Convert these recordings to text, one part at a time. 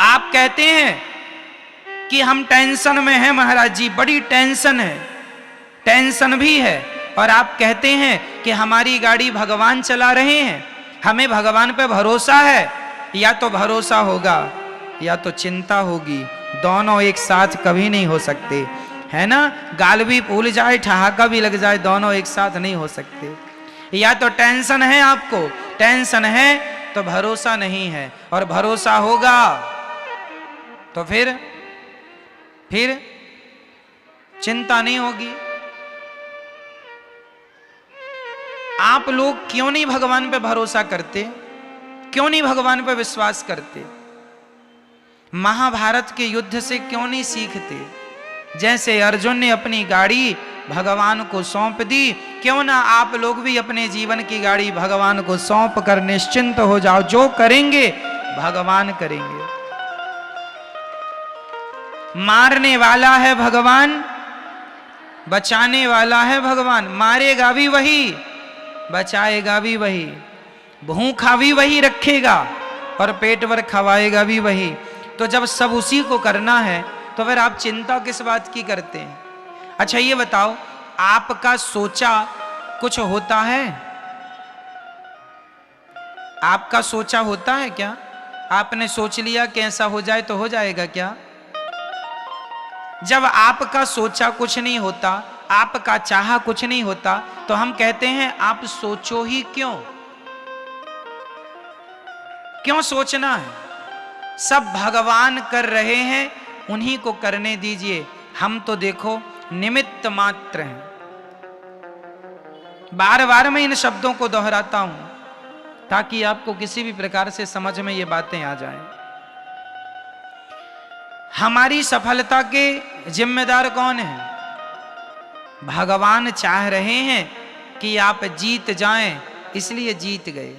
आप कहते हैं कि हम टेंशन में हैं महाराज जी, बड़ी टेंशन है, टेंशन भी है, और आप कहते हैं कि हमारी गाड़ी भगवान चला रहे हैं, हमें भगवान पे भरोसा है। या तो भरोसा होगा या तो चिंता होगी, दोनों एक साथ कभी नहीं हो सकते, है ना। गाल भी फूल जाए, ठहाका भी लग जाए, दोनों एक साथ नहीं हो सकते। या तो टेंशन है, आपको टेंशन है तो भरोसा नहीं है, और भरोसा होगा तो फिर चिंता नहीं होगी। आप लोग क्यों नहीं भगवान पे भरोसा करते, क्यों नहीं भगवान पे विश्वास करते? महाभारत के युद्ध से क्यों नहीं सीखते? जैसे अर्जुन ने अपनी गाड़ी भगवान को सौंप दी, क्यों ना आप लोग भी अपने जीवन की गाड़ी भगवान को सौंप कर निश्चिंत हो जाओ, जो करेंगे भगवान करेंगे। मारने वाला है भगवान, बचाने वाला है भगवान। मारेगा भी वही, बचाएगा भी वही, भूखा भी वही रखेगा और पेट भर खवाएगा भी वही। तो जब सब उसी को करना है तो फिर आप चिंता किस बात की करते हैं? अच्छा ये बताओ, आपका सोचा कुछ होता है? आपका सोचा होता है क्या? आपने सोच लिया कि ऐसा हो जाए तो हो जाएगा क्या? जब आपका सोचा कुछ नहीं होता, आपका चाहा कुछ नहीं होता, तो हम कहते हैं आप सोचो ही क्यों? क्यों सोचना है? सब भगवान कर रहे हैं, उन्हीं को करने दीजिए, हम तो देखो निमित्त मात्र हैं। बार बार मैं इन शब्दों को दोहराता हूं ताकि आपको किसी भी प्रकार से समझ में ये बातें आ जाएं। हमारी सफलता के जिम्मेदार कौन है? भगवान चाह रहे हैं कि आप जीत जाएं, इसलिए जीत गए।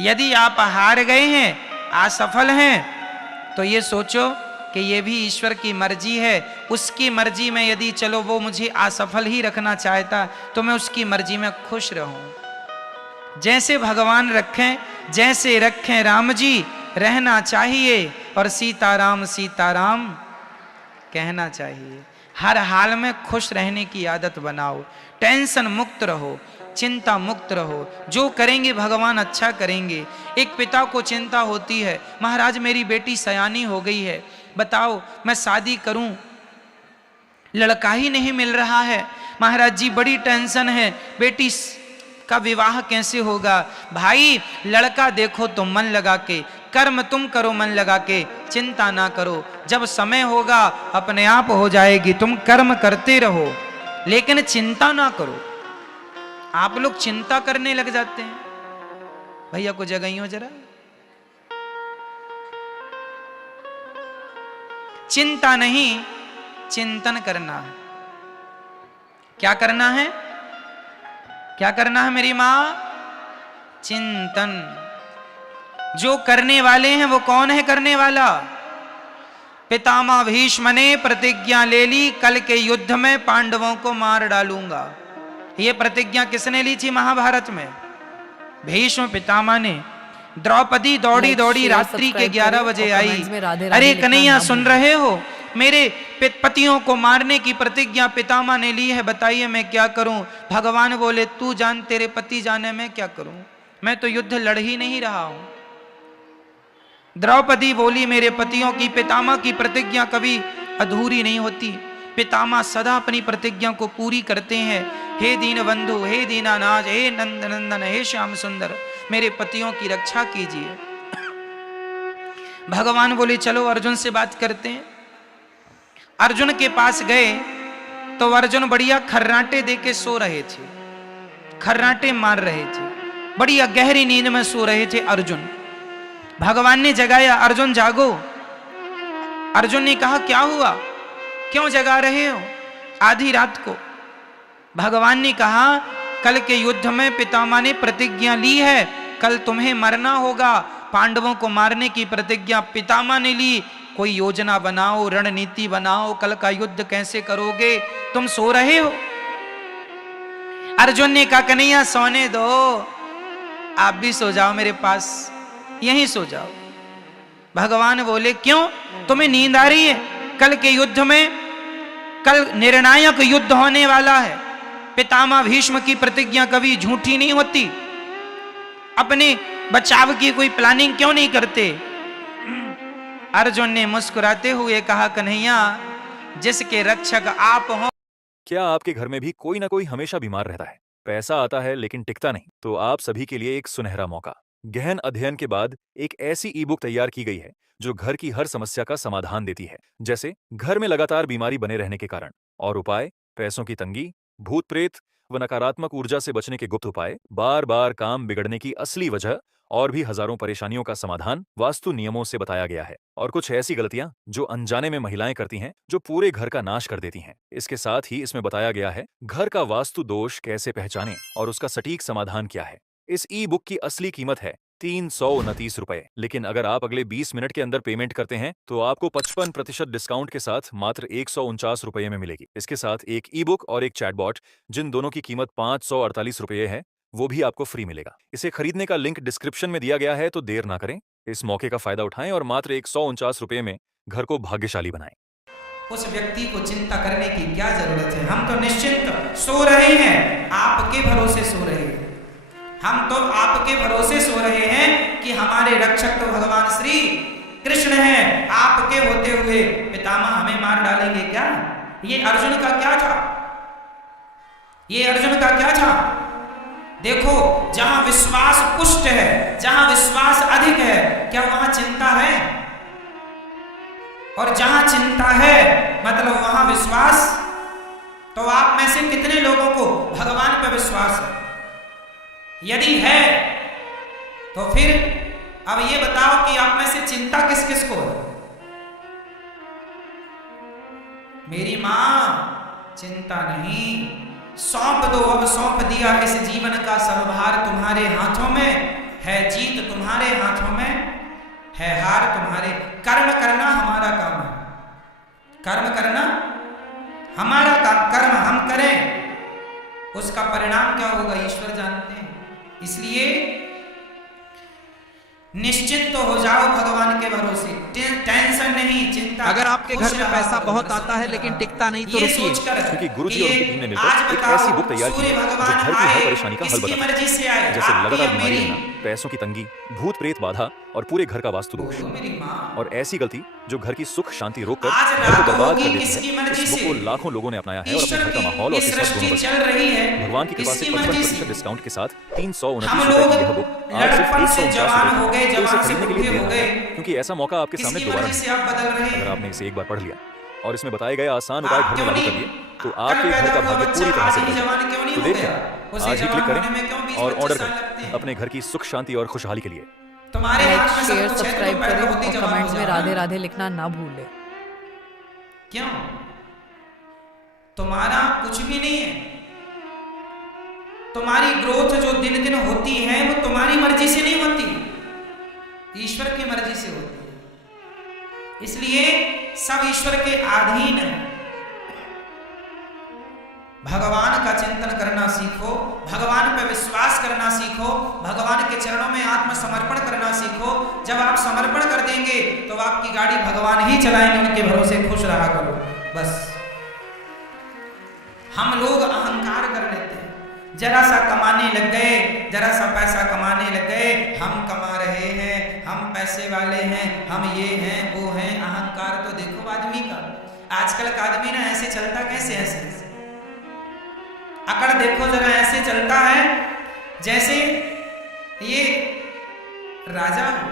यदि आप हार गए हैं, असफल हैं, तो ये सोचो कि ये भी ईश्वर की मर्जी है। उसकी मर्जी में यदि चलो वो मुझे असफल ही रखना चाहता तो मैं उसकी मर्जी में खुश रहूं। जैसे भगवान रखें, जैसे रखें राम जी, रहना चाहिए, और सीताराम सीताराम कहना चाहिए। हर हाल में खुश रहने की आदत बनाओ, टेंशन मुक्त रहो, चिंता मुक्त रहो, जो करेंगे भगवान अच्छा करेंगे। एक पिता को चिंता होती है, महाराज मेरी बेटी सयानी हो गई है, बताओ मैं शादी करूं, लड़का ही नहीं मिल रहा है, महाराज जी बड़ी टेंशन है, बेटी का विवाह कैसे होगा? भाई लड़का देखो तुम मन लगा के, कर्म तुम करो मन लगा के, चिंता ना करो, जब समय होगा अपने आप हो जाएगी। तुम कर्म करते रहो लेकिन चिंता ना करो। आप लोग चिंता करने लग जाते हैं। भैया को जगाइयो जरा। चिंता नहीं, चिंतन करना है। क्या करना है? क्या करना है मेरी मां? चिंतन। जो करने वाले हैं वो कौन है करने वाला? पितामह भीष्म ने प्रतिज्ञा ले ली, कल के युद्ध में पांडवों को मार डालूंगा। ये प्रतिज्ञा किसने ली थी महाभारत में? भीष्म पितामह ने। द्रौपदी दौड़ी दौड़ी रात्रि के 11 बजे आई, अरे कन्हैया सुन रहे हो, मेरे पतियों को मारने की प्रतिज्ञा पितामह ने ली है, बताइए मैं क्या करूं? भगवान बोले तू जान, तेरे पति जाने मैं क्या करूं, मैं तो युद्ध लड़ ही नहीं रहा हूं। द्रौपदी बोली मेरे पतियों की, पितामह की प्रतिज्ञा कभी अधूरी नहीं होती, पितामह सदा अपनी प्रतिज्ञा को पूरी करते हैं। हे दीन बंधु, हे दीनानाथ, हे नंद नंदन, हे श्याम सुंदर, मेरे पतियों की रक्षा कीजिए। भगवान बोले चलो अर्जुन से बात करते हैं। अर्जुन के पास गए तो अर्जुन बढ़िया खर्राटे दे के सो रहे थे, खर्राटे मार रहे थे, बढ़िया गहरी नींद में सो रहे थे अर्जुन। भगवान ने जगाया, अर्जुन जागो। अर्जुन ने कहा क्या हुआ, क्यों जगा रहे हो आधी रात को? भगवान ने कहा कल के युद्ध में पितामह ने प्रतिज्ञा ली है, कल तुम्हें मरना होगा, पांडवों को मारने की प्रतिज्ञा पितामह ने ली, कोई योजना बनाओ, रणनीति बनाओ, कल का युद्ध कैसे करोगे? तुम सो रहे हो। अर्जुन ने कहा कन्हैया सोने दो, आप भी सो जाओ मेरे पास, यहीं सो जाओ। भगवान बोले क्यों, तुम्हें नींद आ रही है? कल के युद्ध में, कल निर्णायक युद्ध होने वाला है। पितामह भीष्म की प्रतिज्ञा कभी झूठी नहीं होती। अपने बचाव की कोई प्लानिंग क्यों नहीं करते? अर्जुन ने मुस्कुराते हुए कहा, कन्हैया, जिसके रक्षक आप हो। क्या आपके घर में भी कोई ना कोई हमेशा बीमार रहता है? पैसा आता है लेकिन टिकता नहीं, तो आप सभी के लिए एक सुनहरा मौका। गहन अध्ययन के बाद एक ऐसी ई बुक तैयार की गई है जो घर की हर समस्या का समाधान देती है, जैसे घर में लगातार बीमारी बने रहने के कारण और उपाय, पैसों की तंगी, भूत प्रेत व नकारात्मक ऊर्जा से बचने के गुप्त उपाय, बार बार काम बिगड़ने की असली वजह और भी हजारों परेशानियों का समाधान वास्तु नियमों से बताया गया है। और कुछ ऐसी गलतियां जो अनजाने में महिलाएं करती हैं, जो पूरे घर का नाश कर देती हैं। इसके साथ ही इसमें बताया गया है घर का वास्तु दोष कैसे पहचानें और उसका सटीक समाधान क्या है। इस ई बुक की असली कीमत है 329 रुपए, लेकिन अगर आप अगले 20 मिनट के अंदर पेमेंट करते हैं तो आपको 55% डिस्काउंट के साथ मात्र 149 रुपए में मिलेगी। इसके साथ एक ई बुक और एक चैटबॉट, जिन दोनों की कीमत 548 रुपए है, वो भी आपको फ्री मिलेगा। इसे खरीदने का लिंक डिस्क्रिप्शन में दिया गया है, तो देर ना करें, इस मौके का फायदा उठाएं और मात्र 149 रुपए में घर को भाग्यशाली बनाएं। उस व्यक्ति को चिंता करने की क्या जरूरत है? हम तो निश्चिंत सो रहे हैं, आपके भरोसे सो रहे हैं। हम तो आपके भरोसे सो रहे हैं कि हमारे रक्षक तो भगवान श्री कृष्ण हैं। आपके होते हुए पितामह हमें मार डालेंगे क्या? ये अर्जुन का क्या था? ये अर्जुन का क्या था? देखो, जहां विश्वास पुष्ट है, जहां विश्वास अधिक है, क्या वहां चिंता है? और जहां चिंता है मतलब वहां विश्वास। तो आप में से कितने लोगों को भगवान पर विश्वास है? यदि है तो फिर अब ये बताओ कि आप में से चिंता किस किस को है? मेरी मां, चिंता नहीं, सौंप दो, अब सौंप दिया इस जीवन का सब भार तुम्हारे हाथों में है। जीत तुम्हारे हाथों में है, हार तुम्हारे। कर्म करना हमारा काम है, कर्म करना हमारा काम। कर्म हम करें, उसका परिणाम क्या होगा ईश्वर जानते हैं। इसलिए निश्चिंत हो जाओ भगवान के भरोसे, टेंशन नहीं, चिंता। अगर आपके घर में पैसा बहुत आता है लेकिन टिकता नहीं तो रुकिए, क्योंकि गुरुजी और उनकी टीम ने मिलकर एक ऐसी बुक तैयार की है जो घर की हर परेशानी का हल बताती है, जैसे लगातार बीमारी रहना, पैसों की तंगी, भूत प्रेत बाधा और पूरे घर का वास्तु दोष, और ऐसी गलती जो घर की सुख शांति रोककर घर को बर्बाद कर देती है। इस बुक को लाखों लोगों ने अपनाया है और अपने घर का माहौल और भगवान की कृपा से 55% डिस्काउंट के साथ 329 रुपए की यह बुक आज सिर्फ 149 रुपए। तो इसे खरीदने के लिए देर है, क्योंकि ऐसा मौका आपके सामने दोबारा नहीं। अगर आपने इसे एक बार पढ़ लिया और इसमें बताए गए आसान उपाय घर में लागू कर लिए, तो आपके घर का भाग्य पूरी तरह से बदल जाएगा। तो देर क्या, आज ही क्लिक करें और ऑर्डर करें अपने घर की सुख शांति और खुशहाली के लिए। लाइक, शेयर, सब्सक्राइब करें और कमेंट्स में राधे राधे लिखना ना भूलें। क्यों? तुम्हारा कुछ भी नहीं है। तुम्हारी ग्रोथ जो दिन दिन होती है वो तुम्हारी मर्जी से नहीं होती, ईश्वर की मर्जी से होती है। इसलिए सब ईश्वर के अधीन है। भगवान का चिंतन करना सीखो, भगवान पर विश्वास करना सीखो, भगवान के चरणों में आत्मसमर्पण करना सीखो। जब आप समर्पण कर देंगे तो आपकी गाड़ी भगवान ही चलाएंगे, उनके भरोसे खुश रहा करो बस। हम लोग अहंकार कर लेते हैं, जरा सा कमाने लग गए, जरा सा पैसा कमाने लग गए, हम कमा रहे हैं, हम पैसे वाले हैं, हम ये हैं वो हैं। अहंकार तो देखो आदमी का, आजकल का आदमी ना ऐसे चलता, कैसे ऐसे अकड़ देखो जरा, ऐसे चलता है जैसे ये राजा हो,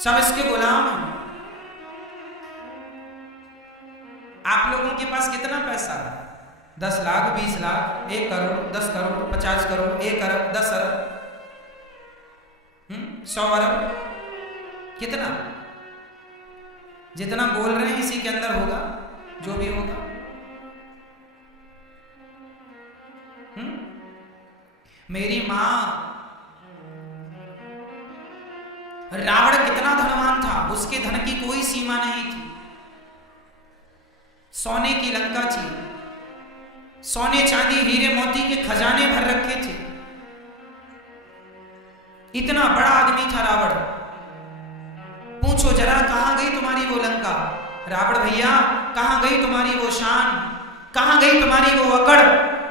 सब इसके गुलाम हैं। आप लोगों के पास कितना पैसा है? 10 लाख, 20 लाख, 1 करोड़, 10 करोड़, 50 करोड़, 1 अरब, 10 अरब, 100 अरब, कितना? जितना बोल रहे हैं इसी के अंदर होगा जो भी होगा। मेरी मां, रावण कितना धनवान था, उसके धन की कोई सीमा नहीं थी। सोने की लंका थी, सोने चांदी हीरे मोती के खजाने भर रखे थे। इतना बड़ा आदमी था रावण, रावण भैया कहां गई तुम्हारी वो शान, कहां गई तुम्हारी वो अकड़,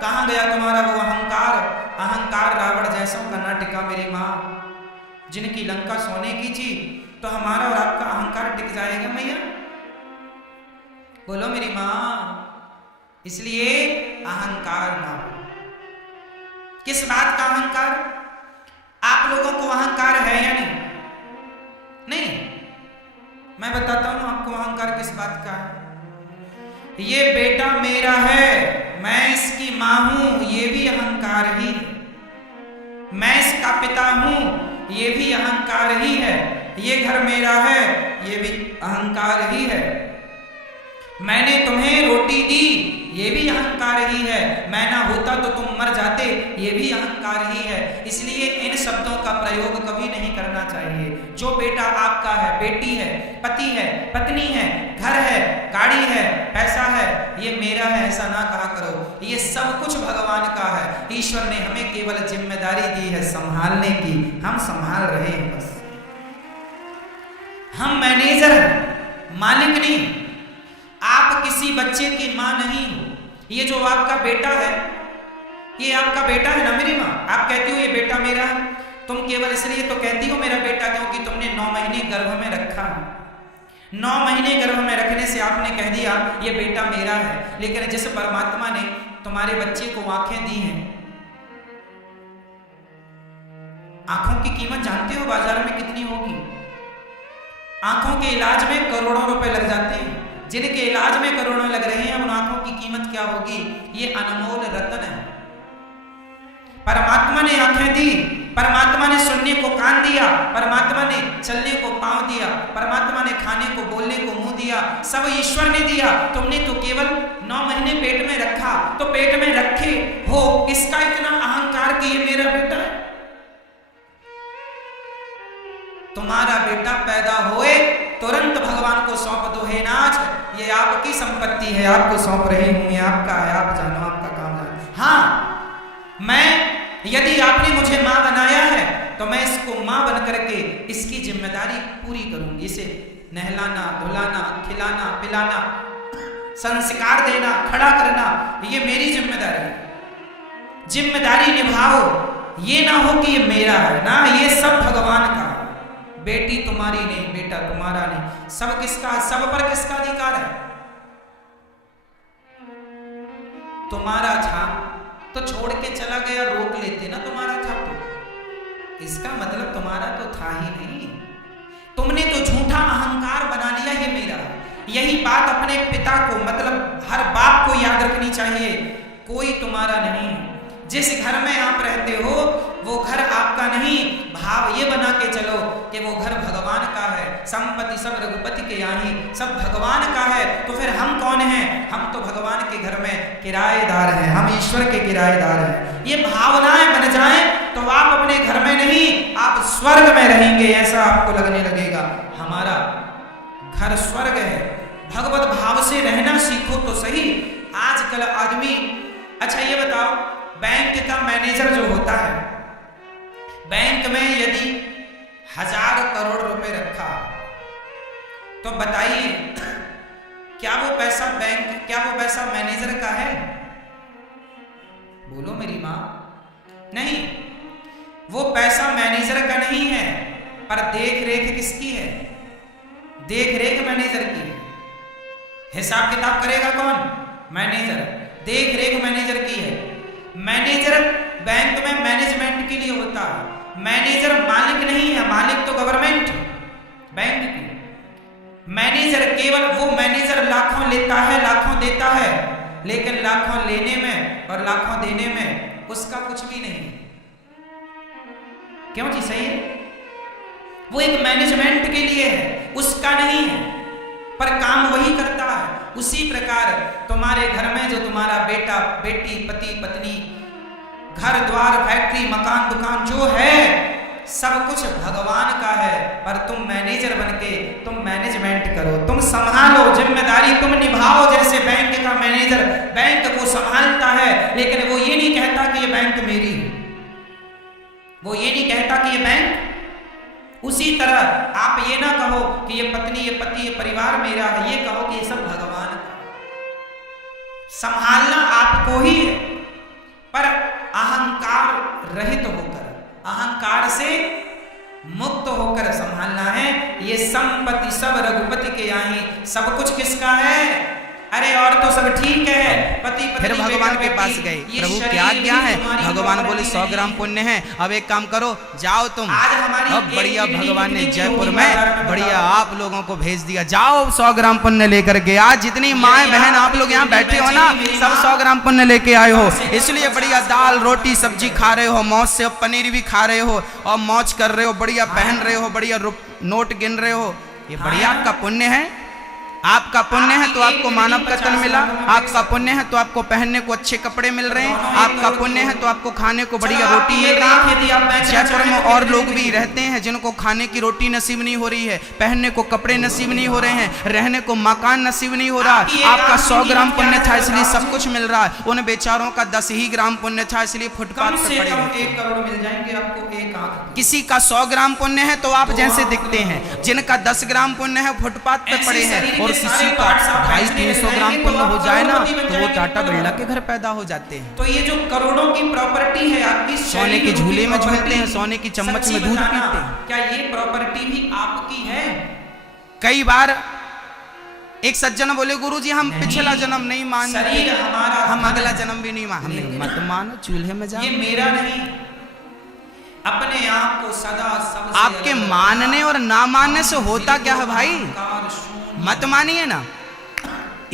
कहां गया तुम्हारा वो अहंकार। अहंकार रावण जैसों का ना टिका मेरी माँ, जिनकी लंका सोने की थी तो हमारा और आपका अहंकार टिक जाएगा मैया? बोलो मेरी माँ। इसलिए अहंकार ना हो। किस बात का अहंकार? आप लोगों को अहंकार है या नहीं? नहीं। मैं बताता हूं आपको अहंकार किस बात का है। ये बेटा मेरा है, मैं इसकी मां हूं, ये भी अहंकार ही है। मैं इसका पिता हूं, ये भी अहंकार ही है। ये घर मेरा है, ये भी अहंकार ही है। मैंने तुम्हें रोटी दी, ये भी अहंकार ही है। मैं ना होता तो तुम मर जाते, ये भी अहंकार ही है। इसलिए इन शब्दों का प्रयोग कभी नहीं करना चाहिए। जो बेटा आपका है, बेटी है, पति है, पत्नी है, घर है, गाड़ी है, पैसा है, ये मेरा है ऐसा ना कहा करो। ये सब कुछ भगवान का है। ईश्वर ने हमें केवल जिम्मेदारी दी है संभालने की, हम संभाल रहे हैं बस। हम मैनेजर हैं, मालिक नहीं। आप किसी बच्चे की मां नहीं हो। ये जो आपका बेटा है, ये आपका बेटा है ना मेरी मां। आप कहती हो ये बेटा मेरा है, तुम केवल इसलिए तो कहती हो मेरा बेटा क्योंकि तुमने 9 महीने गर्भ में रखा है। 9 महीने गर्भ में रखने से आपने कह दिया ये बेटा मेरा है। लेकिन जिस परमात्मा ने तुम्हारे बच्चे को आंखें दी हैं, आंखों की कीमत जानते हो बाजार में कितनी होगी? आंखों के इलाज में करोड़ों रुपए लग जाते हैं। जिनके इलाज में करोड़ों लग रहे हैं, उन आंखों की कीमत क्या होगी? ये अनमोल रत्न है। परमात्मा ने आंखें दी, परमात्मा ने सुनने को कान दिया, परमात्मा ने चलने को पांव दिया, परमात्मा ने खाने को बोलने को मुंह दिया। सब ईश्वर ने दिया। तुमने तो केवल 9 महीने पेट में रखा। तो पेट में रखे हो इसका इतना अहंकार कि ये मेरा बेटा है। तुम्हारा बेटा पैदा होए तुरंत भगवान को सौंप दो, हे नाथ ये आपकी संपत्ति है, आपको सौंप रही हूं, ये आपका है, आप जानो, आपका काम जानो। हाँ, मैं यदि आपने मुझे मां बनाया है तो मैं इसको मां बन करके इसकी जिम्मेदारी पूरी करूंगी। इसे नहलाना, धुलाना, खिलाना, पिलाना, संस्कार देना, खड़ा करना, ये मेरी जिम्मेदारी है। जिम्मेदारी निभाओ। ये ना हो कि ये मेरा है, ना, ये सब भगवान का है। बेटी तुम्हारी नहीं, बेटा तुम्हारा नहीं, सब किसका है? सब पर किसका अधिकार है? तुम्हारा था तो छोड़ के चला गया, रोक लेते ना। तुम्हारा था तो इसका मतलब तुम्हारा तो था ही नहीं। तुमने तो झूठा अहंकार बना लिया ये मेरा। यही बात अपने पिता को, मतलब हर बाप को याद रखनी चाहिए। कोई तुम्हारा नहीं। जिस घर में आप रहते हो वो घर आपका नहीं। भाव ये बना के चलो कि वो घर भगवान का है। संपत्ति सब रघुपति के यानी, सब भगवान का है। तो फिर हम कौन हैं? हम तो भगवान के घर में किराएदार हैं, हम ईश्वर के किराएदार हैं। ये भावनाएं बन जाएं तो आप अपने घर में नहीं, आप स्वर्ग में रहेंगे, ऐसा आपको लगने लगेगा। हमारा घर स्वर्ग है। भगवत भाव से रहना सीखो तो सही। आजकल आदमी, अच्छा ये बताओ, बैंक का मैनेजर जो होता है, बैंक में यदि 1000 करोड़ रुपए रखा तो बताइए क्या वो पैसा बैंक, क्या वो पैसा मैनेजर का है? बोलो मेरी मां। नहीं, वो पैसा मैनेजर का नहीं है, पर देख रेख किसकी है? देख रेख मैनेजर की है। हिसाब किताब करेगा कौन? मैनेजर। देख रेख मैनेजर की है। मैनेजर बैंक में मैनेजमेंट के लिए होता है। मैनेजर मालिक नहीं है, मालिक तो गवर्नमेंट बैंक की। मैनेजर केवल वो मैनेजर लाखों लेता है, लाखों देता है, लेकिन लाखों लेने में और लाखों देने में उसका कुछ भी नहीं। क्यों जी? सही है। वो एक मैनेजमेंट के लिए है, उसका नहीं है, पर काम वही करता है। उसी प्रकार तुम्हारे घर में जो तुम्हारा बेटा, बेटी, पति, पत्नी, घर द्वार, फैक्ट्री, मकान, दुकान जो है, सब कुछ भगवान का है। पर तुम मैनेजर बनके तुम मैनेजमेंट करो, तुम संभालो, जिम्मेदारी तुम निभाओ। जैसे बैंक का मैनेजर बैंक को संभालता है, लेकिन वो ये नहीं कहता कि ये बैंक मेरी है। वो ये नहीं कहता कि ये बैंक उसी तरह आप ये ना कहो कि ये पत्नी, ये पति, ये परिवार मेरा है, ये कहो कि ये सब भगवान का। संभालना आपको ही है, पर अहंकार रहित होकर, अहंकार से मुक्त होकर संभालना है। ये संपत्ति सब रघुपति के आई, सब कुछ किसका है? अरे और तो सब ठीक है, पति पत्नी। फिर भगवान के पास गए, प्रभु क्या क्या है? भगवान बोले 100 ग्राम पुण्य है, अब एक काम करो, जाओ तुम। आज हमारी अब बढ़िया भगवान ने जयपुर में बढ़िया आप लोगों को भेज दिया, जाओ 100 ग्राम पुण्य लेकर के। आज जितनी माएँ बहन आप लोग यहाँ बैठे हो ना, सब 100 ग्राम पुण्य लेके आए हो, इसलिए बढ़िया दाल रोटी सब्जी खा रहे हो, मौज से पनीर भी खा रहे हो और मौज कर रहे हो, बढ़िया पहन रहे हो, बढ़िया नोट गिन रहे हो। ये बढ़िया आपका पुण्य है। आपका पुण्य है तो आपको मानव कतन मिला, आपका पुण्य है तो आपको पहनने को अच्छे कपड़े मिल रहे हैं, आपका पुण्य है तो आपको खाने को बढ़िया रोटी मिल रही है। जयपुर में और लोग भी रहते हैं जिनको खाने की रोटी नसीब नहीं हो रही है, पहनने को कपड़े नसीब नहीं हो रहे हैं, रहने को मकान नसीब नहीं हो रहा। आपका 100 ग्राम पुण्य था इसलिए सब कुछ मिल रहा है, उन बेचारों का 10 ही ग्राम पुण्य था इसलिए फुटपाथ पे पड़े हैं। 1 करोड़ मिल जाएंगे आपको एक आंख। किसी का 100 ग्राम पुण्य है तो आप जैसे दिखते हैं, जिनका 10 ग्राम पुण्य है फुटपाथ पे पड़े हैं, और किसी का 250-300 ग्राम पुण्य हो जाए ना तो वो टाटा बिरला के घर पैदा हो जाते हैं। तो ये जो करोड़ों की प्रॉपर्टी है आपकी, सोने के झूले में झूलते हैं, सोने की चम्मच में दूध पीते हैं, क्या ये प्रॉपर्टी भी आपकी है? कई बार एक सज्जन बोले, गुरुजी हम पिछला जन्म नहीं मानते, शरीर हमारा, हम अगला जन्म भी नहीं मानते। मत मानो, चूल्हे में जाओ, ये मेरा नहीं। अपने आप को सदा सबसे आपके मानने और ना मानने से होता क्या है भाई? मत मानिए ना,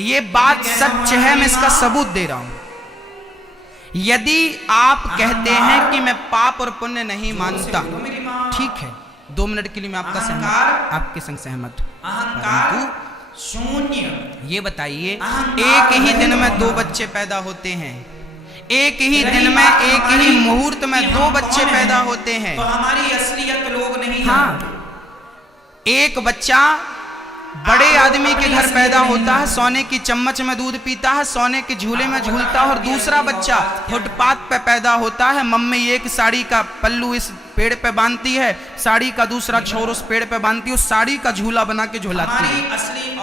ये बात सच है, मैं इसका सबूत दे रहा हूं। यदि आप कहते हैं कि मैं पाप और पुण्य नहीं मानता, ठीक है, 2 मिनट के लिए मैं आपके संग सहमत हूं। अहंकार शून्य। ये बताइए, एक ही दिन में 2 बच्चे पैदा होते हैं, एक ही दिन में, एक ही मुहूर्त में 2 बच्चे पैदा होते हैं, तो हमारी असलियत लोग नहीं। हाँ, एक बच्चा बड़े आदमी के घर पैदा होता है, सोने की चम्मच में दूध पीता है, सोने के झूले में झूलता है, और दूसरा बच्चा फुटपाथ पे पैदा होता है। मम्मी एक साड़ी का पल्लू इस पेड़ पे बांधती है, साड़ी का दूसरा छोर उस पेड़ पे बांधती है, उस साड़ी का झूला बना के झूलाती है।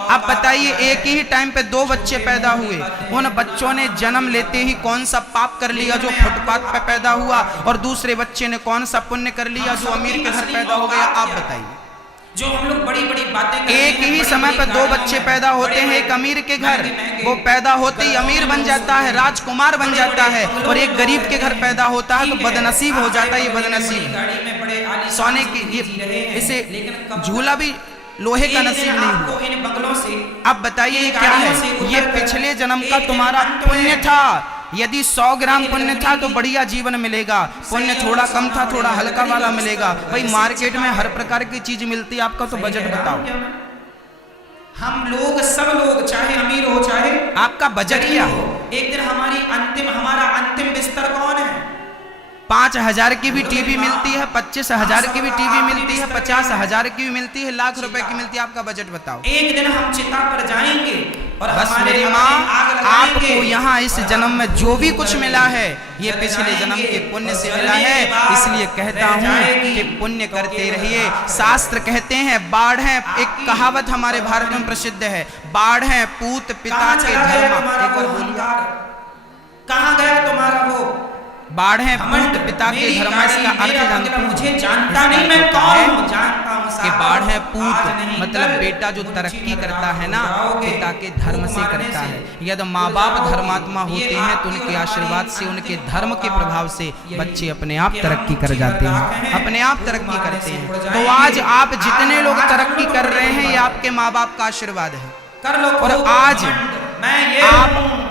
अब बताइए, एक ही टाइम पे 2 बच्चे पैदा हुए, उन बच्चों ने जन्म लेते ही कौन सा पाप कर लिया जो फुटपाथ पे पैदा हुआ, और दूसरे बच्चे ने कौन सा पुण्य कर लिया जो अमीर के घर पैदा हो गया? आप बताइए। जो हम लोग बड़ी बड़ी बातें एक ही समय पर 2 बच्चे पैदा होते हैं, एक अमीर के घर, वो पैदा होते ही अमीर बन जाता है, राजकुमार बन जाता है, और एक गरीब के घर पैदा होता है तो बदनसीब हो जाता है। ये बदनसीब सोने की, ये इसे झूला भी लोहे का नसीब नहीं हुआ। इन बंगलों से अब बताइए ये क्या है? ये पिछले जन्म का तुम्हारा पुण्य था। यदि 100 ग्राम पुण्य था तो बढ़िया जीवन मिलेगा, पुण्य थोड़ा कम था, थोड़ा हल्का वाला मिलेगा। भाई मार्केट में हर प्रकार की चीज मिलती है, आपका तो बजट बताओ। हम लोग, सब लोग, चाहे अमीर हो चाहे आपका बजट क्या हो? एक दिन हमारा अंतिम बिस्तर कौन है? 5,000 की भी टीवी मिलती है, 25,000 की भी टीवी मिलती है, 50,000 की भी मिलती है, लाख रुपए की मिलती है। आपका बजट बताओ। एक दिन हम चिता पर जाएंगे और बस मेरी माँ, आपको यहाँ इस जन्म में जो भी कुछ मिला है ये पिछले जन्म के पुण्य से मिला है, इसलिए कहता हूँ कि पुण्य करते रहिए। शास्त्र कहते हैं बाढ़ है, एक कहावत हमारे भारत में प्रसिद्ध है, बाढ़ है पूत पिता के धर्म। एक बार बोलिए, कहाँ गया तुम्हारा वो? बाढ़ है पूत पिता के धर्म। इसका अर्थ जानते हैं? मुझे जानता नहीं, मैं कौन हूं? जानता हूं कि बाढ़ है पूत, मतलब बेटा जो तरक्की करता है ना पिता के धर्म से करता है। यदि माँ बाप धर्मात्मा होते हैं तो उनके आशीर्वाद से, उनके धर्म के प्रभाव से बच्चे अपने आप तरक्की कर जाते हैं, अपने आप तरक्की करते हैं। तो आज आप जितने लोग तरक्की कर रहे हैं ये आपके माँ बाप का आशीर्वाद है। कर लो। और आज आप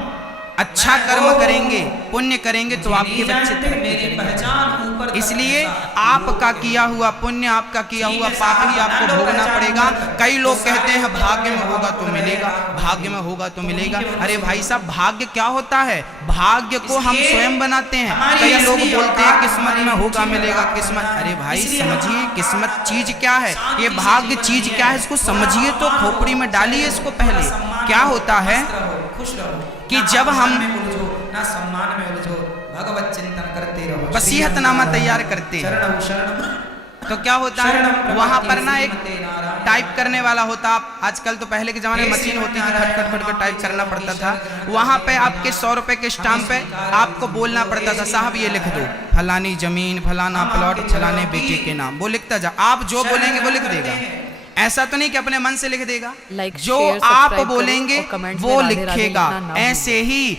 अच्छा कर्म करेंगे, पुण्य करेंगे तो आपके बच्चे तरक्की करेंगे। इसलिए आपका किया हुआ पुण्य, आपका किया हुआ पाप ही आपको भोगना पड़ेगा। कई लोग कहते हैं भाग्य में होगा तो मिलेगा, भाग्य में होगा तो मिलेगा। अरे भाई साहब, भाग्य क्या होता है? भाग्य को हम स्वयं बनाते हैं। कई लोग बोलते हैं किस्मत में होगा मिलेगा, किस्मत। अरे भाई समझिए, किस्मत चीज क्या है, ये भाग्य चीज क्या है, इसको समझिए तो खोपड़ी में डालिए इसको। पहले क्या होता है कि जब हम ना सम्मान में उलझो, भगवत चिंतन करते रहो, वसीयतनामा तैयार करते हैं। तो क्या होता है वहां पर ना एक टाइप करने वाला होता। आप आजकल तो पहले के जमाने में मशीन होती थी, खट खट खट खट टाइप करना पड़ता था। वहां पे आपके 100 रुपए के स्टाम्प पे आपको बोलना पड़ता था साहब ये लिख दो, फलानी जमीन फलाना प्लॉट फलाने बेटे के नाम, वो लिखता जा। आप जो बोलेंगे वो लिख देगा, ऐसा तो नहीं कि अपने मन से लिख देगा। लाइक जो शेयर, आप सब्सक्राइब करो बोलेंगे और कमेंट्स में वो राधे राधे लिखेगा। लिखना ना भूलें। ऐसे ही